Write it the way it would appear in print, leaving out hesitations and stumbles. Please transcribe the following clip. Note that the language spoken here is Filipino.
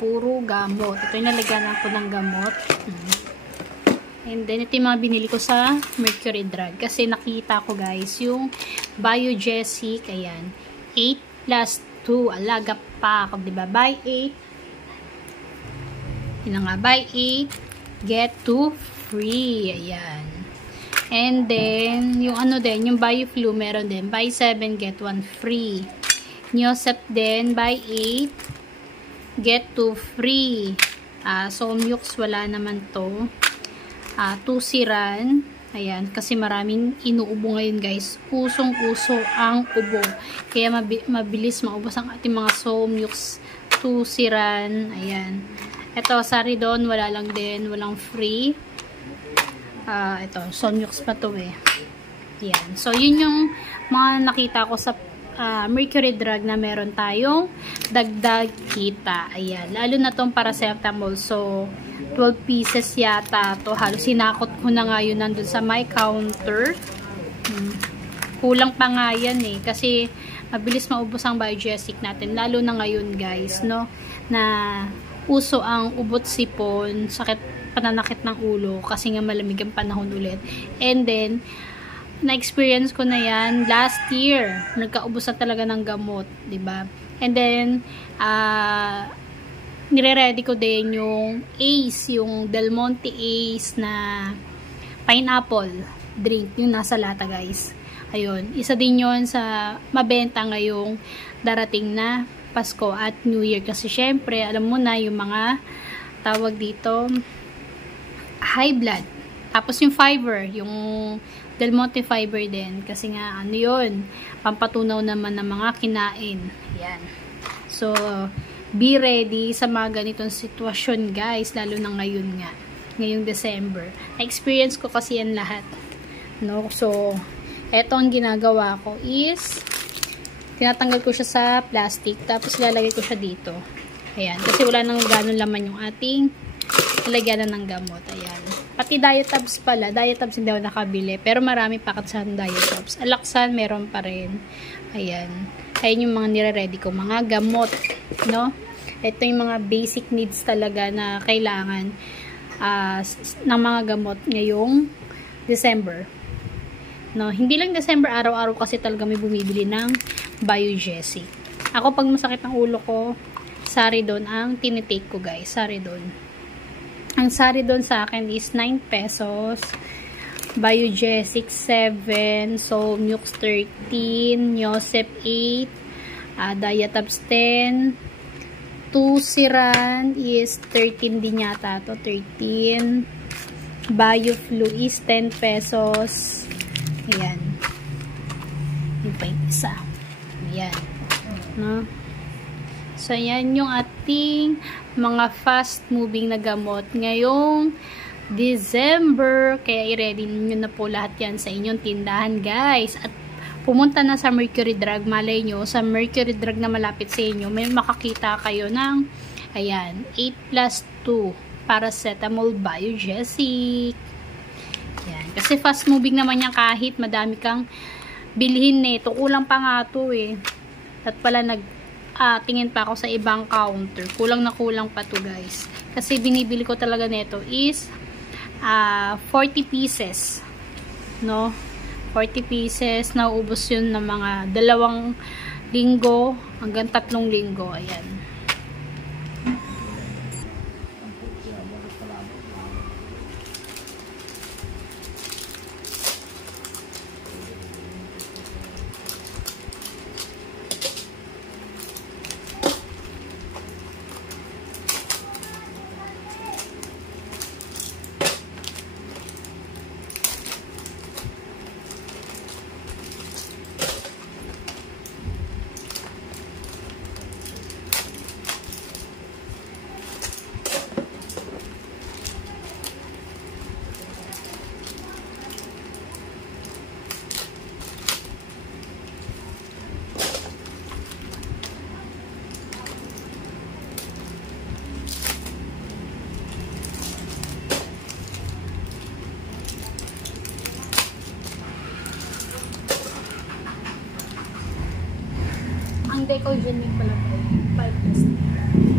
puro gamot. Ito yung nalagyan ko ng gamot. And then, ito yung mga binili ko sa Mercury Drug. Kasi nakita ko guys, yung Biogesic, ayan, 8 plus 2, alaga pa ako, diba? Buy 8. Yun nga, buy 8, get 2 free. Ayan. And then, yung ano din, yung BioFlu, meron din. Buy 7, get 1 free. Neosep din, buy 8, get 2 free. Somyux, wala naman to. Tusiran. Ayan, kasi maraming inuubo ngayon guys. Usong-uso ang ubo. Kaya mabilis maubos ang ating mga Somyux, Tusiran. Ayan. Ito, Saridon, wala lang din. Walang free. Ito, Somyux pa to eh. Ayan. So, yun yung mga nakita ko sa Mercury Drug na meron tayong dagdag kita. Ayan. Lalo na tong paracetamol. So, 12 pieces yata to. Halos sinakot ko na nga yun nandun sa my counter. Kulang pa nga yan eh. Kasi mabilis maubos ang Biogesic natin. Lalo na ngayon guys, no? Na uso ang ubot sipon, sakit, pananakit ng ulo. Kasi nga malamig ang panahon ulit. And then, na-experience ko na yan last year. Nagkaubos na talaga ng gamot. Diba? And then, nire-ready ko din yung Ace, yung Del Monte Ace na pineapple drink, yung nasa lata guys. Ayun, isa din yun sa mabenta ngayong darating na Pasko at New Year. Kasi syempre, alam mo na yung mga tawag dito, high blood. Tapos yung fiber, yung Del Monte fiber din. Kasi nga, ano yun, pampatunaw naman ng mga kinain. Yan. So, be ready sa mga ganitong sitwasyon guys, lalo na ngayon nga, ngayong December. Na-experience ko kasi yan lahat, no? So, eto ang ginagawa ko is tinatanggal ko siya sa plastic, tapos lalagay ko siya dito. Ayan, kasi wala nang ganun laman yung ating lalagyan ng gamot. Ayan. Pati Diatabs pala, Diatabs hindi ako nakabili, pero marami packet sa Diatabs. Alaxan meron pa rin. Ayan. Ayan yung mga nire-ready ko, mga gamot, no? Ito yung mga basic needs talaga na kailangan ng mga gamot ngayong December. No, hindi lang December, araw-araw kasi talaga may bumibili ng Biogesic. Ako pag masakit ang ulo ko, Saridon ang tinitake ko guys, Saridon. Ang Saridon sa akin is 9 pesos. Biogesic 7, Somyux 13, Neosep 8, Diatabs 10, Tusiran is 13 din yata to, 13. BioFlu is 10 pesos. Ayan. Yung pa yung isa. Ayan. No? So, ayan yung ating mga fast moving na gamot ngayong December. Kaya i-ready nyo na po lahat yan sa inyong tindahan guys. At pumunta na sa Mercury Drug. Malay nyo, sa Mercury Drug na malapit sa inyo, may makakita kayo ng, ayan, 8 plus 2 paracetamol Biogesic. Ayan. Kasi fast moving naman yan, kahit madami kang bilhin nito. Kulang pa nga to eh. At pala tingin pa ako sa ibang counter. Kulang na kulang pa to guys. Kasi binibili ko talaga nito is 40 pieces, no? 40 pieces, nauubos yun ng mga 2 linggo hanggang 3 linggo. Ayan. Ang Decogenic pala tayo. 5 pesos.